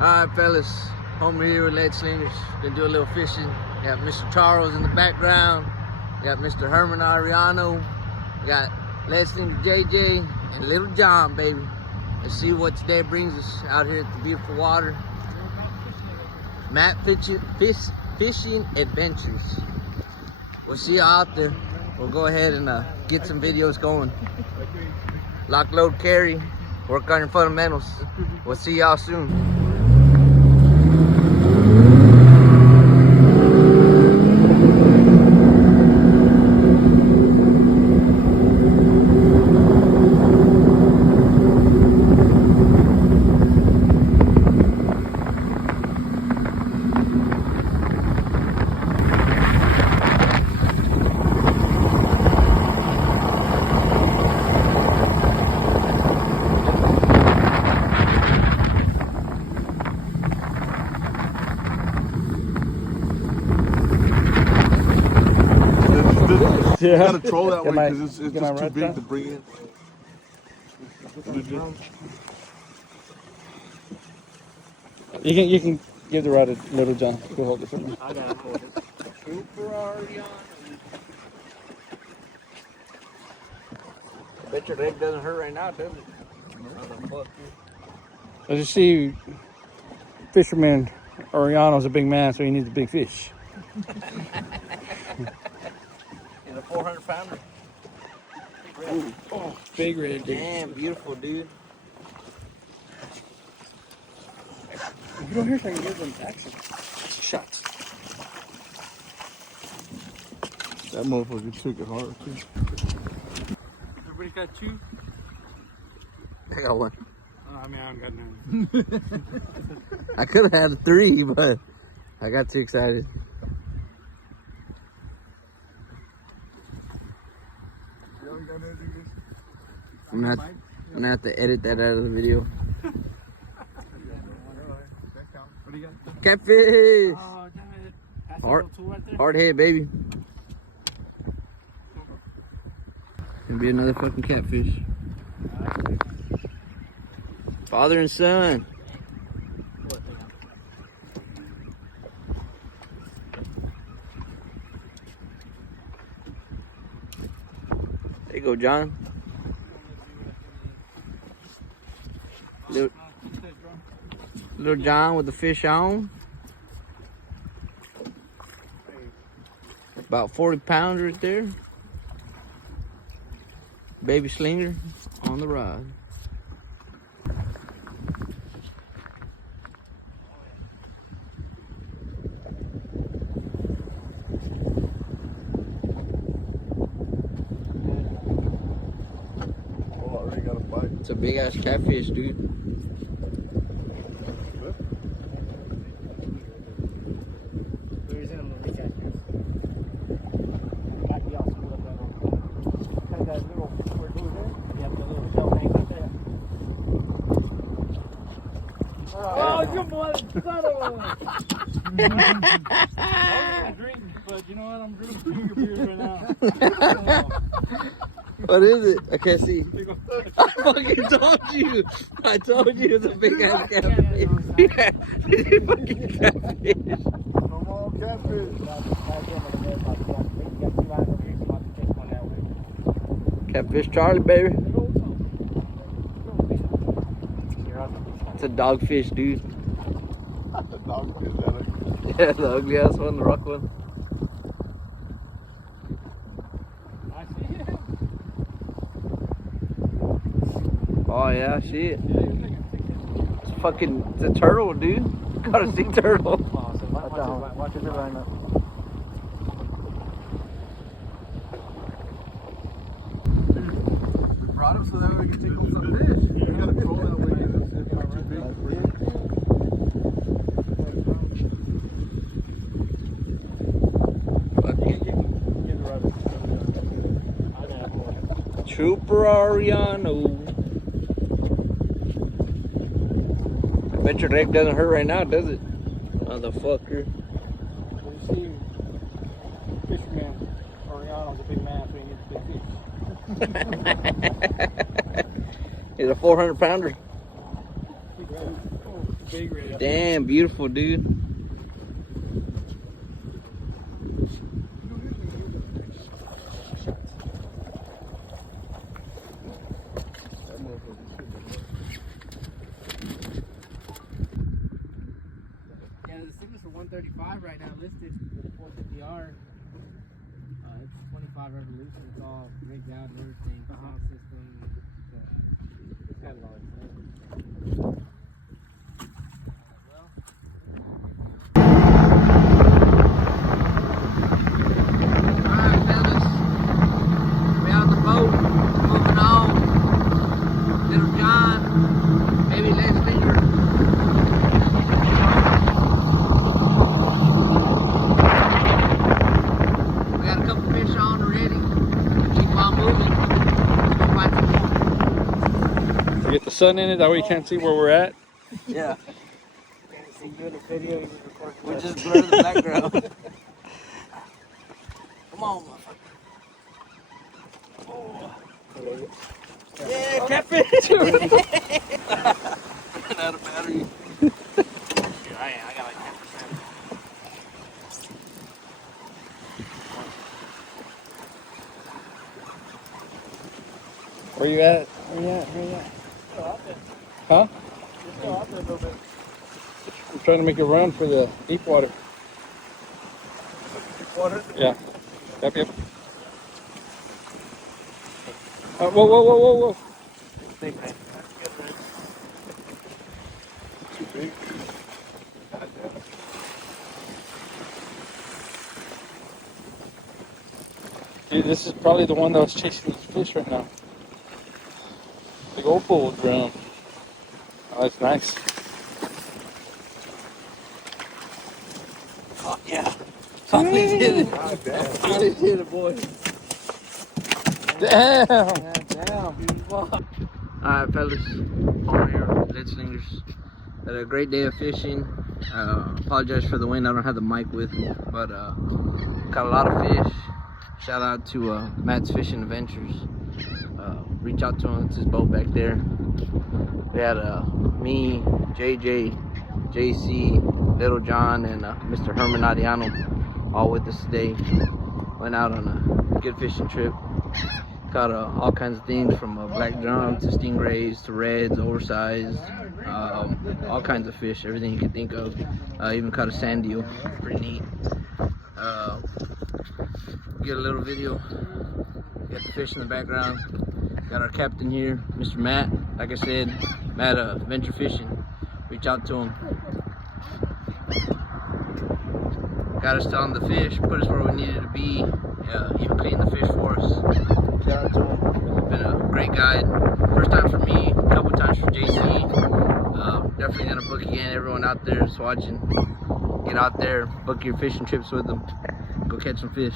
Alright fellas, homie here with Lead Slingers. Gonna do a little fishing. Got Mr. Charles in the background. Got Mr. Herman Ariano. Got Lead Slinger JJ and Little John, baby. Let's see what today brings us out here at the beautiful water. Matt Fishing Adventures. We'll see you out there. We'll go ahead and get some videos going. Lock, load, carry. Work on your fundamentals. We'll see y'all soon. Yeah. You gotta troll that way because it's just too big to bring in. You can give the rod to Little John. Go hold it for me. I gotta hold it. Super Ariana. Bet your leg doesn't hurt right now, does it? As you see, fisherman Ariano's a big man, so he needs a big fish. He's a 400-pounder. Oh, big red, dude. Damn, beautiful, dude. You don't hear so I can give them action shots. That motherfucker took it hard too. Everybody got two? I got one. I mean, I don't got none. I could have had three, but I got too excited. I'm gonna have to edit that out of the video. What do you got? Catfish! Oh, damn it. That's Hard, a little tool right there. hard head, baby. Gonna be another fucking catfish. Father and son. There you go, John. Little John with the fish on. About 40 pounds right there. Baby slinger on the rod. Oh, I already got a bite. It's a big ass catfish, dude. Oh, good boy, son of a... I was drinking, but you know what? I'm drinking finger beers right now. What is it? I can't see. I fucking told you. I told you it's a big ass catfish. Yeah, it's a fucking catfish. Come on, catfish. Catfish Charlie, baby. It's a dogfish, dude. The dogfish, that Yeah, the ugly ass one, the rock one. I see it. Oh yeah, I see it. It's fucking, it's a turtle, dude. Got a sea turtle. Watch it right now. we brought him so that way we can take home some fish. You gotta troll that way because it's too big to bring in. Trooper Ariano. I bet your leg doesn't hurt right now, does it? Motherfucker. You see, fisherman Ariano's a big man, so he needs big fish. He's a 400-pounder. Big red. Damn, beautiful, dude. Yeah, the signals for 135 right now listed with the 450R. It's 25 revolution. It's all rigged out and everything. Sound system. It's got it all excited. Alright, fellas. We out on the boat. Moving on. Little John. Maybe Lex Finger. We got a couple fish on already. Keep them on moving. Let's go find some more. You get the sun in it, that way you can't see where we're at. Yeah. Can't see you in the video. You record We just blur the background. Come on, motherfucker. Yeah, catfish! Ran out of battery. I got like 10%. Where you at? Where you at? Where you at? Still out there. Huh? You're still out there a little bit. I'm trying to make a run for the deep water. Water? Yeah. Yep, yep. Whoa, whoa, whoa, whoa, whoa. Big man. That's good, man. Too big. God damn it. Dude, this is probably the one that was chasing these fish right now. Big old bull drum. Oh, that's nice. Oh, yeah. Finally did it. God damn. Finally did it, boy. Damn! Alright, fellas. Over here, Lead Slingers. Had a great day of fishing. Apologize for the wind. I don't have the mic with me, but caught a lot of fish. Shout out to Matt's Fishing Adventures. Reach out to him. It's his boat back there. We had me, JJ, JC, Little John, and Mr. Herman Ariano all with us today. Went out on a good fishing trip. Caught all kinds of things from black drum to stingrays to reds, oversized, all kinds of fish, everything you can think of. Even caught a sand eel, pretty neat. Get a little video, got the fish in the background. Got our captain here, Mr. Matt. Like I said, Matt Venture Fishing. Reach out to him. Got us on the fish, put us where we needed to be, even cleaned the fish for us. Shout out to him. Been a great guide. First time for me, a couple times for JC. Definitely gonna book again. Everyone out there that's watching, get out there, book your fishing trips with them. Go catch some fish.